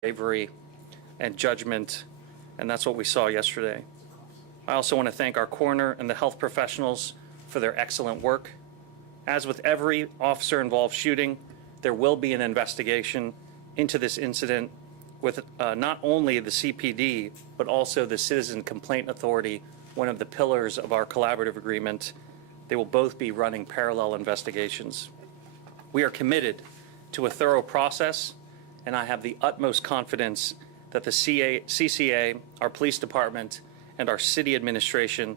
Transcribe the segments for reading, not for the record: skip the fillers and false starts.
bravery and judgment, and that's what we saw yesterday. I also want to thank our coroner and the health professionals for their excellent work. As with every officer-involved shooting, there will be an investigation into this incident with not only the CPD, but also the Citizen Complaint Authority, one of the pillars of our collaborative agreement. They will both be running parallel investigations. We are committed to a thorough process, and I have the utmost confidence that the CCA, our police department, and our city administration,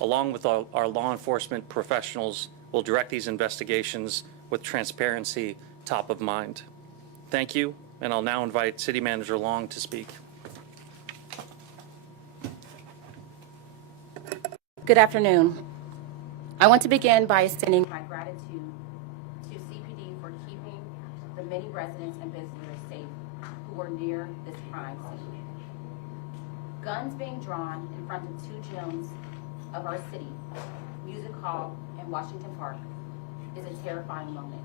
along with our law enforcement professionals, will direct these investigations with transparency top of mind. Thank you, and I'll now invite City Manager Long to speak. Good afternoon. I want to begin by extending my gratitude to CPD for keeping the many residents and visitors safe who were near this crime scene. Guns being drawn in front of two gyms of our city, Music Hall and Washington Park, is a terrifying moment,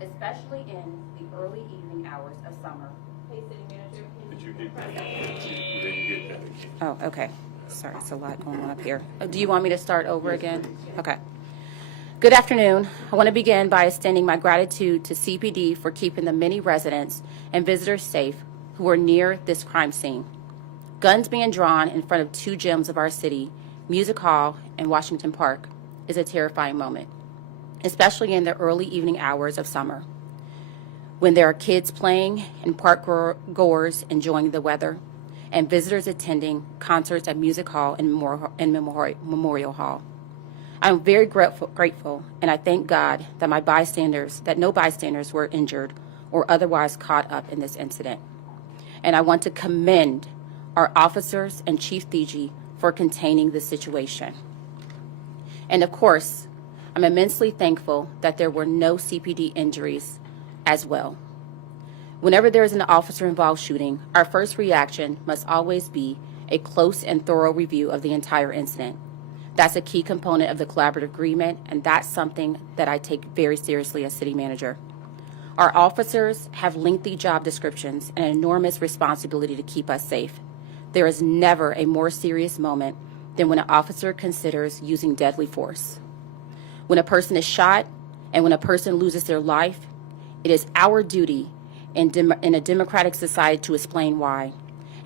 especially in the early evening hours of summer. Hey, City Manager. Did you get that? You didn't get that. Oh, okay. Sorry, it's a lot going on up here. Do you want me to start over again? Okay. Good afternoon. I want to begin by extending my gratitude to CPD for keeping the many residents and visitors safe who were near this crime scene. Guns being drawn in front of two gyms of our city, Music Hall and Washington Park, is a terrifying moment, especially in the early evening hours of summer, when there are kids playing and park goers enjoying the weather, and visitors attending concerts at Music Hall and Memorial Hall. I'm very grateful, and I thank God that no bystanders were injured or otherwise caught up in this incident. And I want to commend our officers and Chief Thigi for containing the situation. And of course, I'm immensely thankful that there were no CPD injuries as well. Whenever there is an officer-involved shooting, our first reaction must always be a close and thorough review of the entire incident. That's a key component of the collaborative agreement, and that's something that I take very seriously as city manager. Our officers have lengthy job descriptions and an enormous responsibility to keep us safe. There is never a more serious moment than when an officer considers using deadly force. When a person is shot and when a person loses their life, it is our duty in a democratic society to explain why.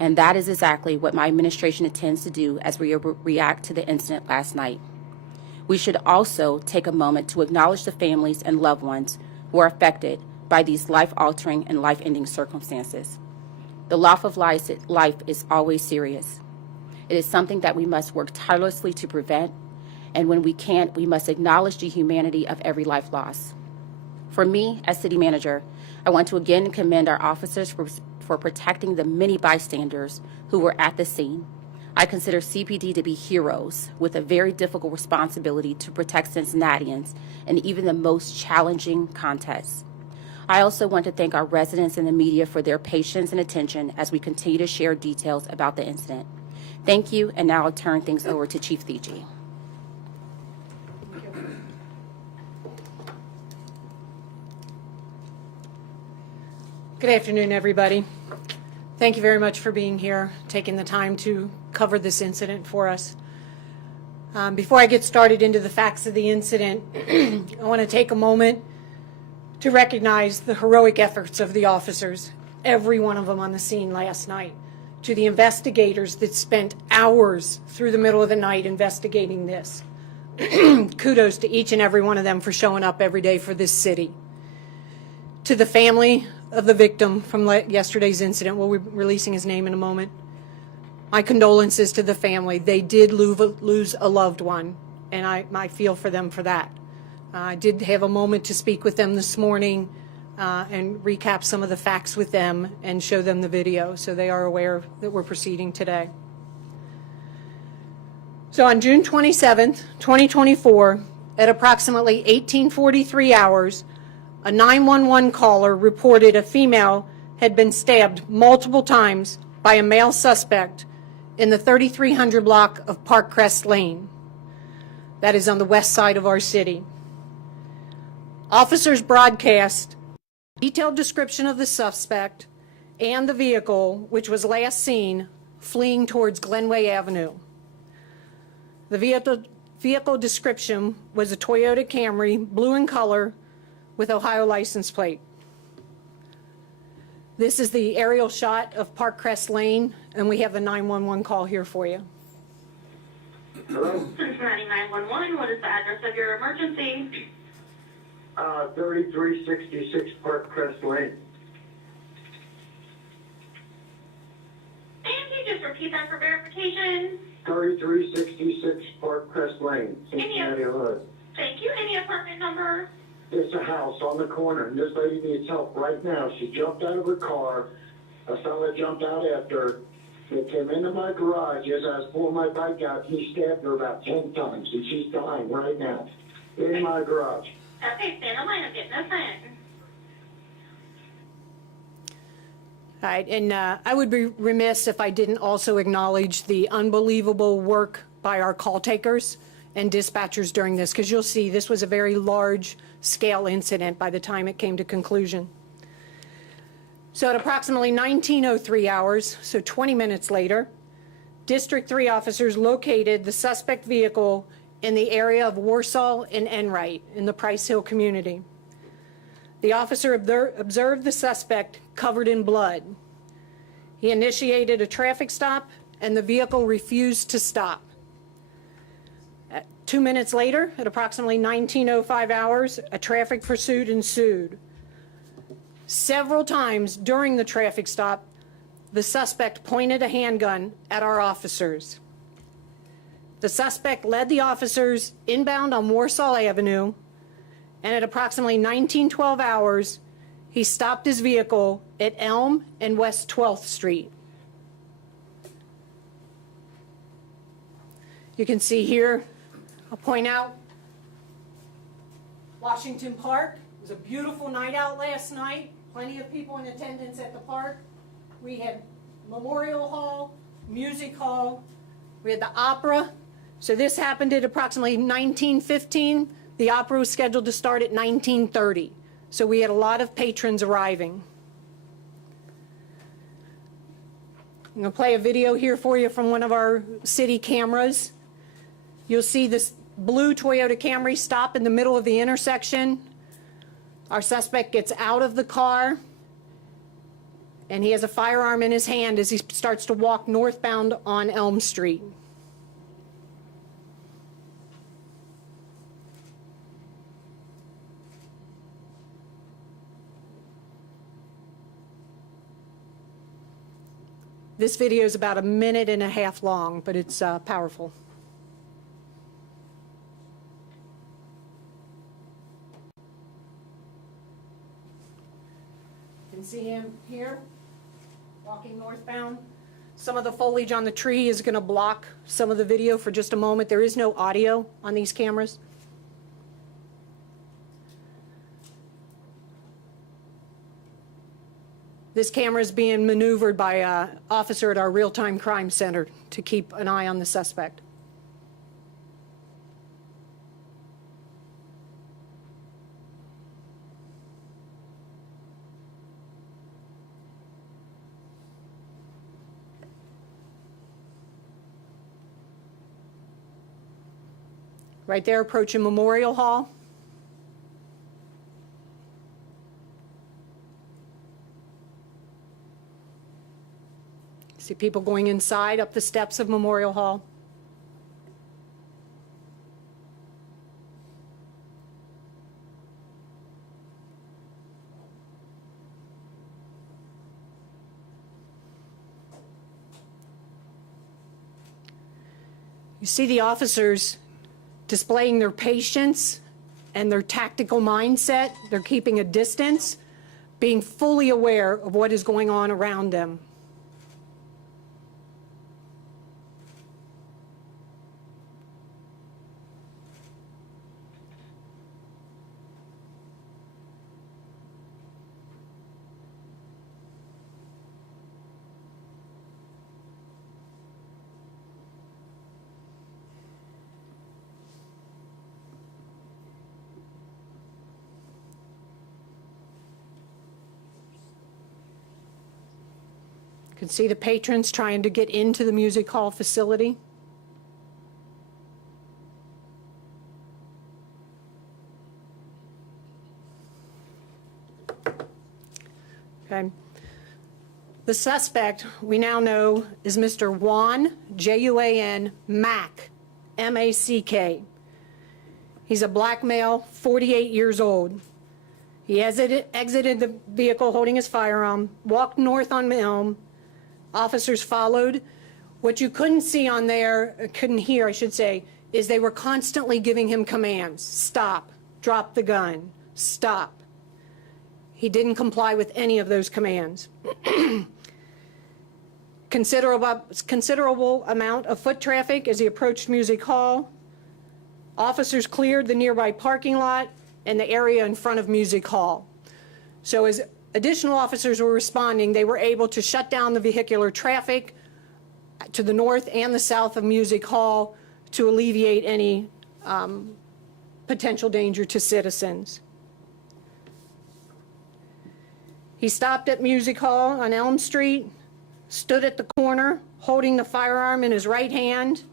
And that is exactly what my administration intends to do as we react to the incident last night. We should also take a moment to acknowledge the families and loved ones who are affected by these life-altering and life-ending circumstances. The loss of life is always serious. It is something that we must work tirelessly to prevent, and when we can't, we must acknowledge the humanity of every life lost. For me, as city manager, I want to again commend our officers for protecting the many bystanders who were at the scene. I consider CPD to be heroes with a very difficult responsibility to protect Cincinnatians in even the most challenging contexts. I also want to thank our residents and the media for their patience and attention as we continue to share details about the incident. Thank you, and now I'll turn things over to Chief Thigi. Good afternoon, everybody. Thank you very much for being here, taking the time to cover this incident for us. Before I get started into the facts of the incident, I want to take a moment to recognize the heroic efforts of the officers, every one of them on the scene last night, to the investigators that spent hours through the middle of the night investigating this. Kudos to each and every one of them for showing up every day for this city. To the family of the victim from yesterday's incident, we'll be releasing his name in a moment, my condolences to the family. They did lose a loved one, and I feel for them for that. I did have a moment to speak with them this morning and recap some of the facts with them and show them the video so they are aware that we're proceeding today. So on June 27th, 2024, at approximately 1843 hours, a 911 caller reported a female had been stabbed multiple times by a male suspect in the 3300 block of Parkcrest Lane. That is on the west side of our city. Officers broadcast a detailed description of the suspect and the vehicle, which was last seen fleeing towards Glenway Avenue. The vehicle description was a Toyota Camry, blue in color, with Ohio license plate. This is the aerial shot of Parkcrest Lane, and we have the 911 call here for you. Hello? Cincinnati 911, what is the address of your emergency? 3366 Parkcrest Lane. And can you just repeat that for verification? 3366 Parkcrest Lane, Cincinnati, Illinois. Thank you. Any apartment number? It's a house on the corner, and this lady needs help right now. She jumped out of her car. A fella jumped out after her. He came into my garage as I was pulling my bike out. He stabbed her about 10 times, and she's dying right now in my garage. Okay, stand on line. I'm getting this in. All right, and I would be remiss if I didn't also acknowledge the unbelievable work by our call takers and dispatchers during this, because you'll see this was a very large-scale incident by the time it came to conclusion. So at approximately 19:03 hours, so 20 minutes later, District 3 officers located the suspect vehicle in the area of Warsaw and Enright in the Price Hill community. The officer observed the suspect covered in blood. He initiated a traffic stop, and the vehicle refused to stop. 2 minutes later, at approximately 19:05 hours, a traffic pursuit ensued. Several times during the traffic stop, the suspect pointed a handgun at our officers. The suspect led the officers inbound on Warsaw Avenue, and at approximately 19:12 hours, he stopped his vehicle at Elm and West 12th Street. You can see here, I'll point out, Washington Park. It was a beautiful night out last night. Plenty of people in attendance at the park. We had Memorial Hall, Music Hall, we had the opera. So this happened at approximately 19:15. The opera was scheduled to start at 19:30. So we had a lot of patrons arriving. I'm going to play a video here for you from one of our city cameras. You'll see this blue Toyota Camry stop in the middle of the intersection. Our suspect gets out of the car, and he has a firearm in his hand as he starts to walk northbound on Elm Street. This video is about 1.5 minutes long, but it's powerful. You can see him here, walking northbound. Some of the foliage on the tree is going to block some of the video for just a moment. There is no audio on these cameras. This camera is being maneuvered by an officer at our real-time crime center to keep an eye on the suspect. Right there, approaching Memorial Hall. See people going inside up the steps of Memorial Hall. You see the officers displaying their patience and their tactical mindset. They're keeping a distance, being fully aware of what is going on around them. can see the patrons trying to get into the music hall facility. Okay. The suspect, we now know, is Mr. Juan, Juan, Mack, M-A-C-K. He's a black male, 48 years old. He exited the vehicle holding his firearm, walked north on Elm. Officers followed. What you couldn't see on there, couldn't hear, I should say, is they were constantly giving him commands. Stop, drop the gun, stop. He didn't comply with any of those commands. Considerable amount of foot traffic as he approached Music Hall. Officers cleared the nearby parking lot and the area in front of Music Hall. So as additional officers were responding, they were able to shut down the vehicular traffic to the north and the south of Music Hall to alleviate any potential danger to citizens. He stopped at Music Hall on Elm Street, stood at the corner, holding the firearm in his right hand,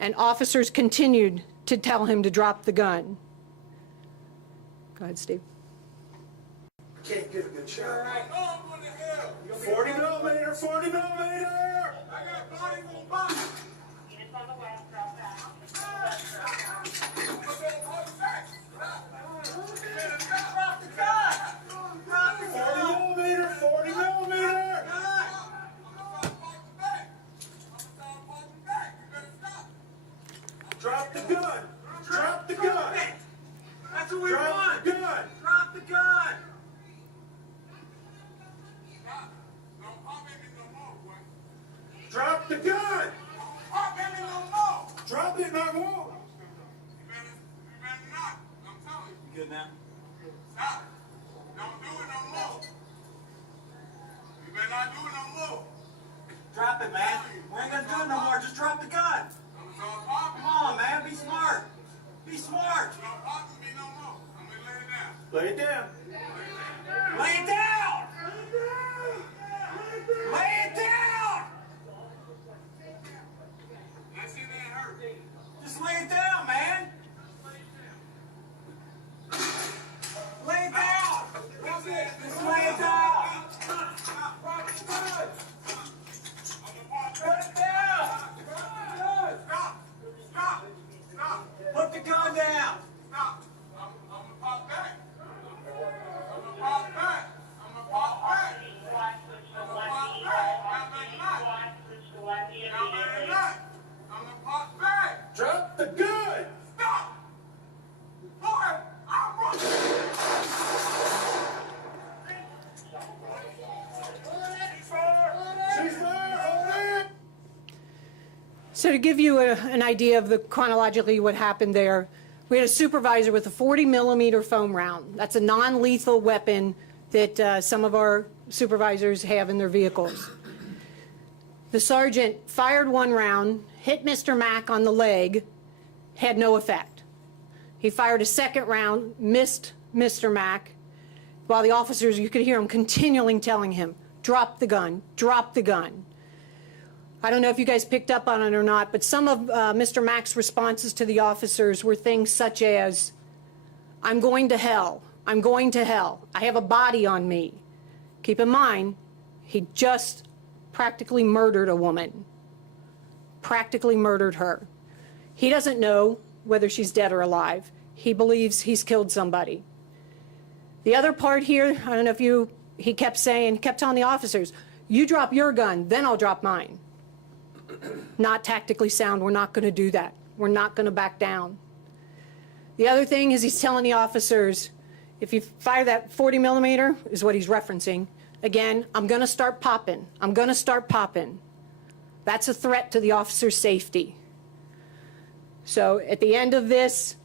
and officers continued to tell him to drop the gun. Go ahead, Steve. Can't get a good shot. All right. Oh, what the hell? 40 millimeter, 40 millimeter! I got body full body. Units on the west, drop down. Drop the gun! Drop the gun! 40 millimeter, 40 millimeter! Drop the gun! Drop the gun! That's what we want! Drop the gun! Drop the gun! Drop the gun! Drop it no more! Drop it no more! You better not. I'm telling you. You good now? Stop. Don't do it no more. You better not do it no more. Drop it, man. We ain't gonna do it no more. Just drop the gun. Come on, man. Be smart. Be smart. Don't bother me no more. I'm gonna lay it down. Lay it down. Lay it down. Lay it down. I see that hurt. Just lay it down, man. Lay it down. Just lay it down. Put it down. Stop. Stop. Stop. Put the gun down. Stop. I'm gonna pop back. I'm gonna pop back. I'm gonna pop back. I'm gonna pop back. Y'all better not. Y'all better not. I'm gonna pop back. Drop the gun. Stop. Boy, I'm running. Ceasefire. Hold it. So to give you an idea of the chronologically what happened there, we had a supervisor with a 40 millimeter foam round. That's a non-lethal weapon that some of our supervisors have in their vehicles. The sergeant fired one round, hit Mr. Mack on the leg, had no effect. He fired a second round, missed Mr. Mack, while the officers, you could hear him continually telling him, drop the gun, drop the gun. I don't know if you guys picked up on it or not, but some of Mr. Mack's responses to the officers were things such as, I'm going to hell, I'm going to hell, I have a body on me. Keep in mind, he just practically murdered a woman, practically murdered her. He doesn't know whether she's dead or alive. He believes he's killed somebody. The other part here, I don't know if he kept telling the officers, you drop your gun, then I'll drop mine. Not tactically sound. We're not going to do that. We're not going to back down. The other thing is he's telling the officers, if you fire that 40 millimeter, is what he's referencing, again, I'm going to start popping. I'm going to start popping. That's a threat to the officer's safety. So at the end of this,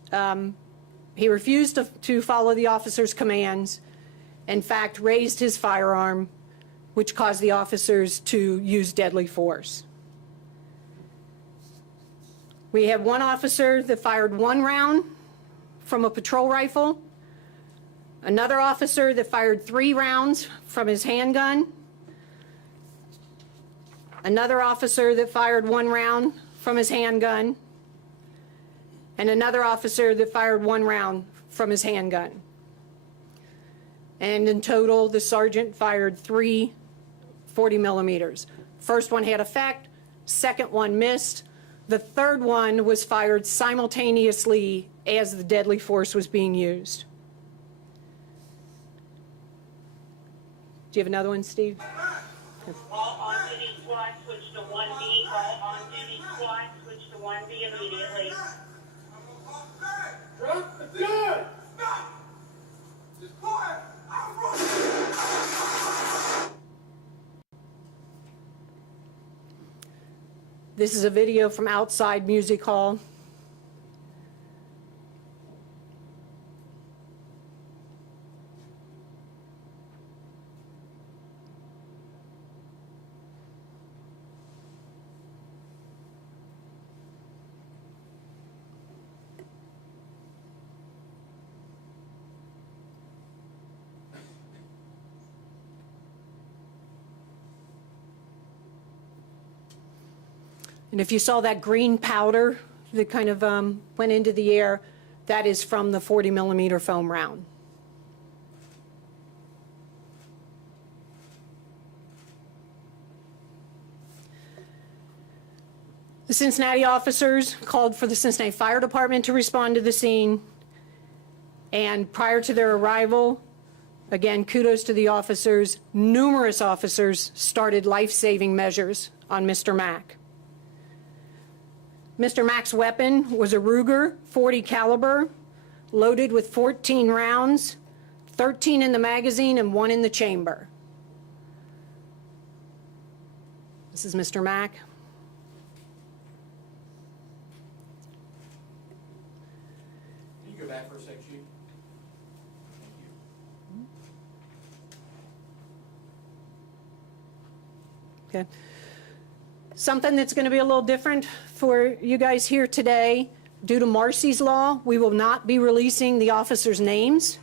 he refused to follow the officer's commands, in fact, raised his firearm, which caused the officers to use deadly force. We had one officer that fired one round from a patrol rifle, another officer that fired 3 rounds from his handgun, another officer that fired 1 round from his handgun, and another officer that fired 1 round from his handgun. And in total, the sergeant fired 3 40 millimeters. First one had effect, second one missed. The third one was fired simultaneously as the deadly force was being used. Do you have another one, Steve? All on-duty squad, switch to 1B. All on-duty squad, switch to 1B immediately. Drop the gun! Stop! Just quiet! I'm running! This is a video from outside Music Hall. And if you saw that green powder that kind of went into the air, that is from the 40 millimeter foam round. The Cincinnati officers called for the Cincinnati Fire Department to respond to the scene. And prior to their arrival, again, kudos to the officers, numerous officers started life-saving measures on Mr. Mack. Mr. Mack's weapon was a Ruger 40 caliber, loaded with 14 rounds, 13 in the magazine and 1 in the chamber. This is Mr. Mack. Can you go back for a sec, Chief? Thank you. Okay. Something that's going to be a little different for you guys here today. Due to Marcy's Law, we will not be releasing the officers' names.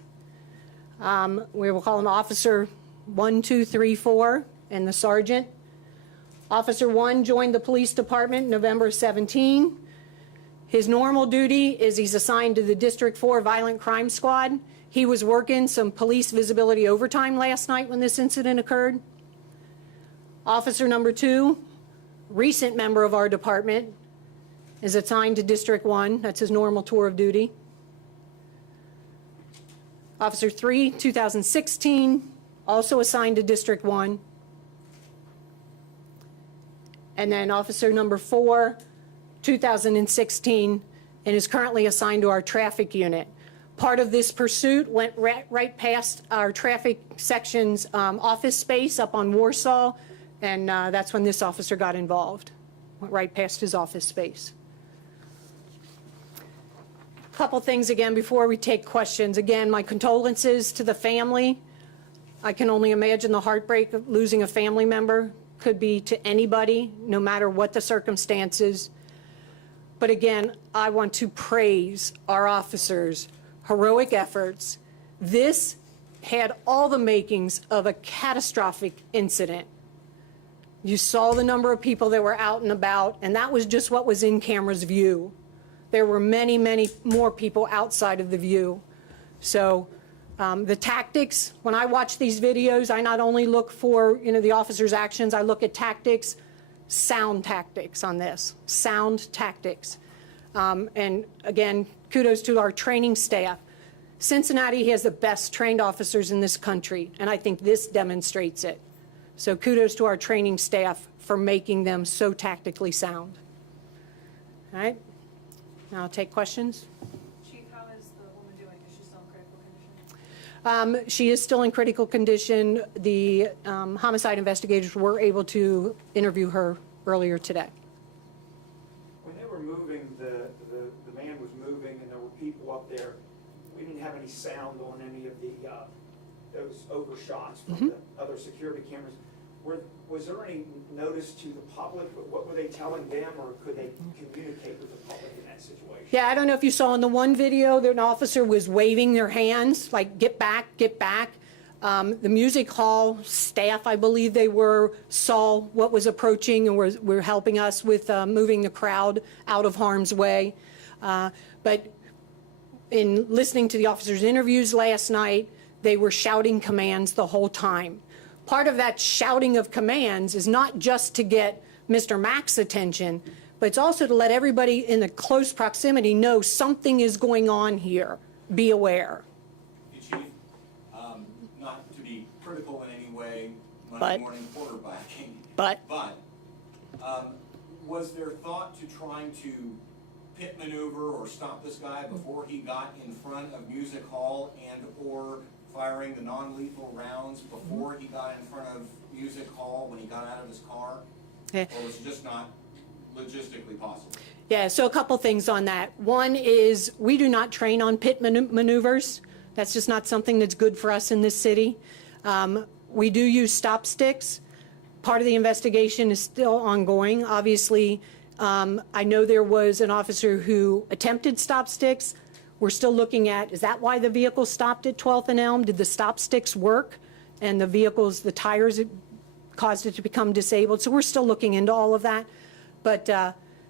We will call them Officer 1, 2, 3, 4, and the sergeant. Officer 1 joined the police department November 17. His normal duty is he's assigned to the District 4 Violent Crime Squad. He was working some police visibility overtime last night when this incident occurred. Officer number 2, recent member of our department, is assigned to District 1. That's his normal tour of duty. Officer 3, 2016, also assigned to District 1. And then Officer number 4, 2016, and is currently assigned to our traffic unit. Part of this pursuit went right past our traffic section's office space up on Warsaw, and that's when this officer got involved. Went right past his office space. Couple things again before we take questions. Again, my condolences to the family. I can only imagine the heartbreak of losing a family member. Could be to anybody, no matter what the circumstances. But again, I want to praise our officers' heroic efforts. This had all the makings of a catastrophic incident. You saw the number of people that were out and about, and that was just what was in camera's view. There were many, many more people outside of the view. So the tactics, when I watch these videos, I not only look for, the officers' actions, I look at tactics, sound tactics on this, sound tactics. And again, kudos to our training staff. Cincinnati has the best trained officers in this country, and I think this demonstrates it. So kudos to our training staff for making them so tactically sound. All right, now I'll take questions. Chief, how is the woman doing? Is she still in critical condition? She is still in critical condition. The homicide investigators were able to interview her earlier today. When they were moving, the man was moving and there were people up there. We didn't have any sound on any of the those overshots from the other security cameras. Was there any notice to the public? What were they telling them, or could they communicate with the public in that situation? Yeah, I don't know if you saw in the one video that an officer was waving their hands, like, get back, get back. The music hall staff, I believe they saw what was approaching and were helping us with moving the crowd out of harm's way. But in listening to the officers' interviews last night, they were shouting commands the whole time. Part of that shouting of commands is not just to get Mr. Mack's attention, but it's also to let everybody in the close proximity know something is going on here. Be aware. Hey, Chief, not to be critical in any way, Monday But- morning quarterbacking. But Was there thought to trying to pit maneuver or stop this guy before he got in front of Music Hall and or firing the non-lethal rounds before he got in front of Music Hall when he got out of his car? Yeah. Or was it just not logistically possible? Yeah, so a couple things on that. One is we do not train on pit maneuvers. That's just not something that's good for us in this city. We do use stop sticks. Part of the investigation is still ongoing. Obviously, I know there was an officer who attempted stop sticks. We're still looking at, is that why the vehicle stopped at 12th and Elm? Did the stop sticks work? And the tires caused it to become disabled. So we're still looking into all of that. But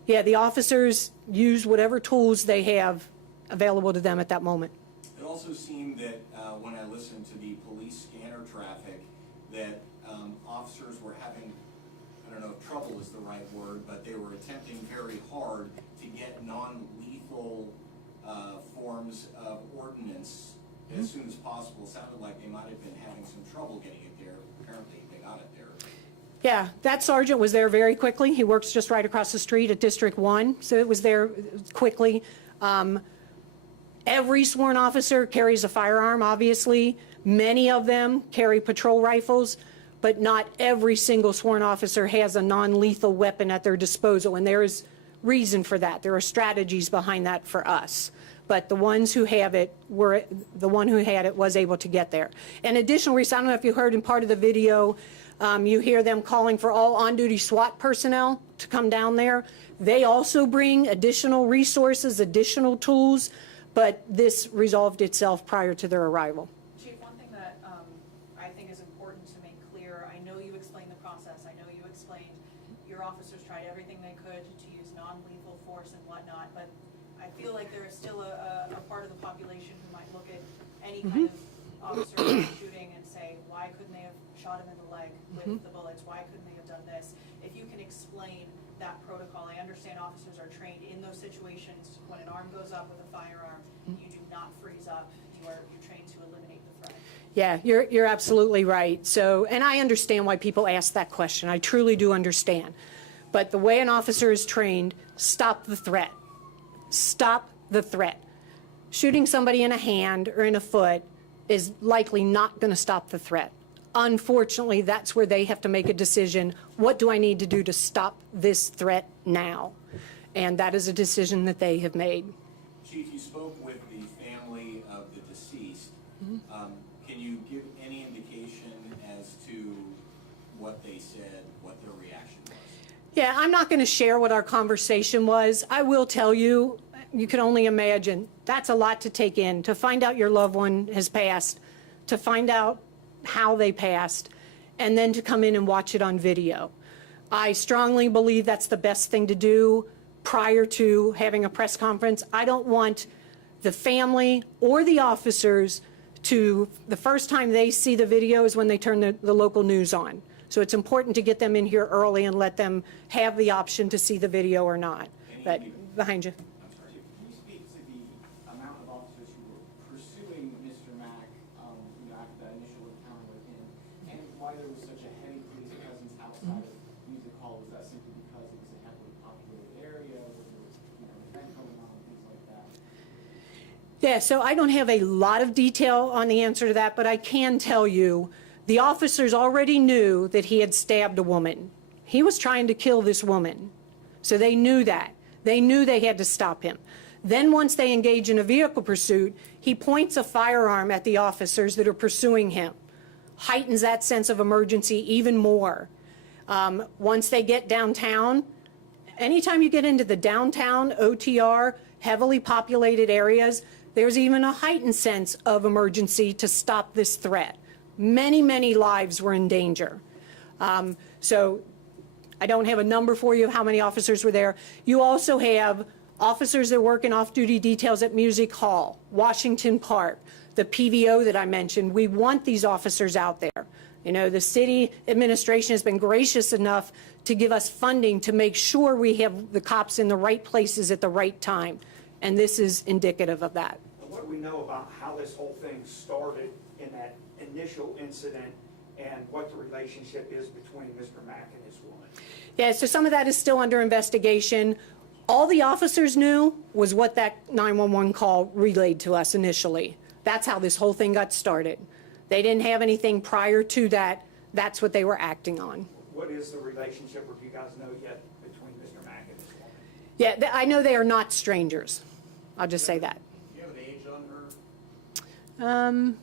yeah, the officers use whatever tools they have available to them at that moment. It also seemed that when I listened to the police scanner traffic, that officers were having, I don't know if trouble is the right word, but they were attempting very hard to get non-lethal forms of ordnance as soon as possible. It sounded like they might have been having some trouble getting it there. Apparently, they got it there. Yeah, that sergeant was there very quickly. He works just right across the street at District 1, so it was there quickly. Every sworn officer carries a firearm, obviously. Many of them carry patrol rifles, but not every single sworn officer has a non-lethal weapon at their disposal, and there is reason for that. There are strategies behind that for us. But the ones who have it the one who had it was able to get there. And additional reason, I don't know if you heard in part of the video, you hear them calling for all on-duty SWAT personnel to come down there. They also bring additional resources, additional tools, but this resolved itself prior to their arrival. Chief, one thing that I think is important to make clear, I know you explained the process, I know you explained your officers tried everything they could to use non-lethal force and whatnot, but I feel like there is still a part of the population who might look at any kind of officer shooting and say, why couldn't they have shot him in the leg with the bullets? Why couldn't they have done this? If you can explain that protocol, I understand officers are trained in those situations. When an arm goes up with a firearm, you do not freeze up. You're trained to eliminate the threat. Yeah, you're absolutely right. So, and I understand why people ask that question. I truly do understand. But the way an officer is trained, stop the threat. Stop the threat. Shooting somebody in a hand or in a foot is likely not going to stop the threat. Unfortunately, that's where they have to make a decision. What do I need to do to stop this threat now? And that is a decision that they have made. Chief, you spoke with the family of the deceased. Can you give any indication as to what they said, what their reaction was? Yeah, I'm not going to share what our conversation was. I will tell you, you can only imagine, that's a lot to take in, to find out your loved one has passed, to find out how they passed, and then to come in and watch it on video. I strongly believe that's the best thing to do prior to having a press conference. I don't want the family or the officers to, the first time they see the video is when they turn the local news on. So it's important to get them in here early and let them have the option to see the video or not. But behind you. I'm sorry. Can you speak to the amount of officers who were pursuing Mr. Mack, after that initial encounter with him, and why there was such a heavy police presence outside of Music Hall? Was that simply because it was a heavily populated area, was there an event going on, things like that? Yeah, so I don't have a lot of detail on the answer to that, but I can tell you the officers already knew that he had stabbed a woman. He was trying to kill this woman. So they knew that. They knew they had to stop him. Then once they engage in a vehicle pursuit, he points a firearm at the officers that are pursuing him. Heightens that sense of emergency even more. Once they get downtown, anytime you get into the downtown OTR, heavily populated areas, there's even a heightened sense of emergency to stop this threat. Many, many lives were in danger. So I don't have a number for you of how many officers were there. You also have officers that work in off-duty details at Music Hall, Washington Park, the PVO that I mentioned. We want these officers out there. You know, the city administration has been gracious enough to give us funding to make sure we have the cops in the right places at the right time. And this is indicative of that. What do we know about how this whole thing started in that initial incident and what the relationship is between Mr. Mack and his woman? Yeah, so some of that is still under investigation. All the officers knew was what that 911 call relayed to us initially. That's how this whole thing got started. They didn't have anything prior to that. That's what they were acting on. What is the relationship, or do you guys know yet, between Mr. Mack and his woman? Yeah, I know they are not strangers. I'll just say that. Do you have an age on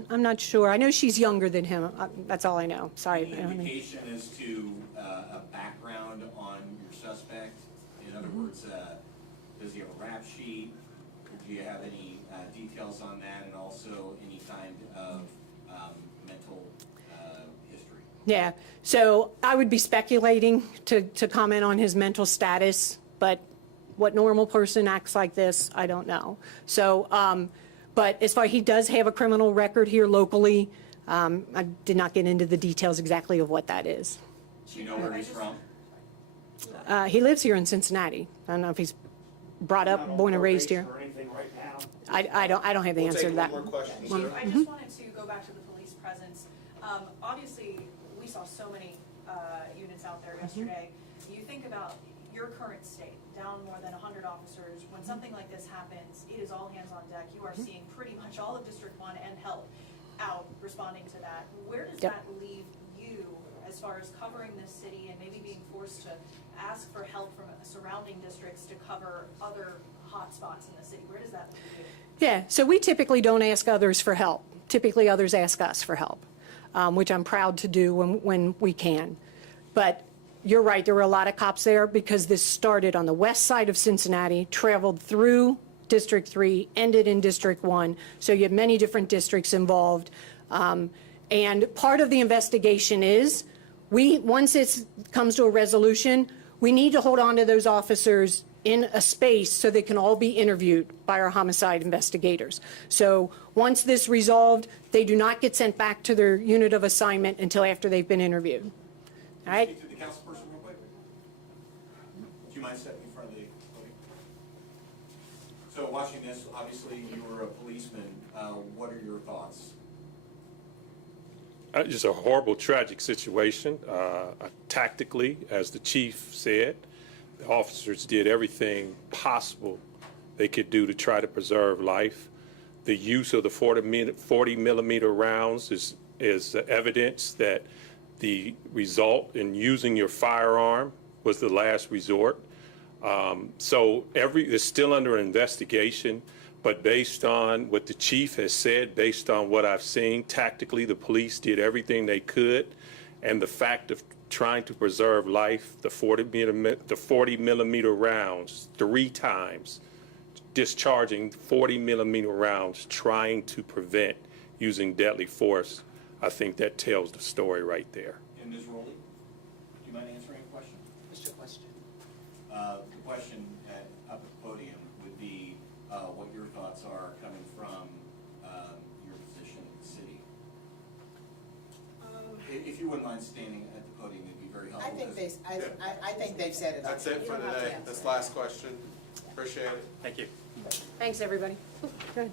her? I'm not sure. I know she's younger than him. That's all I know. Sorry. Any indication as to a background on your suspect? In other words, does he have a rap sheet? Do you have any details on that, and also any kind of mental history? Yeah, so I would be speculating to comment on his mental status, but what normal person acts like this, I don't know. So, but as far, he does have a criminal record here locally. I did not get into the details exactly of what that is. Do you know where he's from? He lives here in Cincinnati. I don't know if he's brought Not up, on born and raised here. probation or anything right now? I don't have the answer to that. I just wanted to go back to the police presence. Obviously, we saw so many units out there yesterday. You think about your current state, down more than 100 officers. When something like this happens, it is all hands on deck. You are seeing pretty much all of District 1 and help out responding to that. Where does that leave you as far as covering this city and maybe being forced to ask for help from surrounding districts to cover other hot spots in the city? Where does that leave you? Yeah, so we typically don't ask others for help. Typically, others ask us for help, which I'm proud to do when we can. But you're right, there were a lot of cops there because this started on the west side of Cincinnati, traveled through District 3, ended in District 1. So you have many different districts involved. And part of the investigation is, once it comes to a resolution, we need to hold on to those officers in a space so they can all be interviewed by our homicide investigators. So once this resolved, they do not get sent back to their unit of assignment until after they've been interviewed. All right? Speak to the councilperson real quick. Do you mind stepping in front of the podium? So watching this, obviously you were a policeman. What are your thoughts? Just a horrible, tragic situation. Tactically, as the chief said, the officers did everything possible they could do to try to preserve life. The use of the 40 millimeter rounds is evidence that the result in using your firearm was the last resort. So it's still under investigation. But based on what the chief has said, based on what I've seen, tactically, the police did everything they could. And the fact of trying to preserve life, the 40 millimeter rounds, 3 times, discharging 40 millimeter rounds, trying to prevent using deadly force, I think that tells the story right there. And Ms. Rowley, do you mind answering a question? What's your question? The question up at the podium would be what your thoughts are coming from your position in the city. If you wouldn't mind standing at the podium, it'd be very helpful. I think they've said it. That's it for today. That's the last question. Appreciate it. Thank you. Thanks, everybody. Good.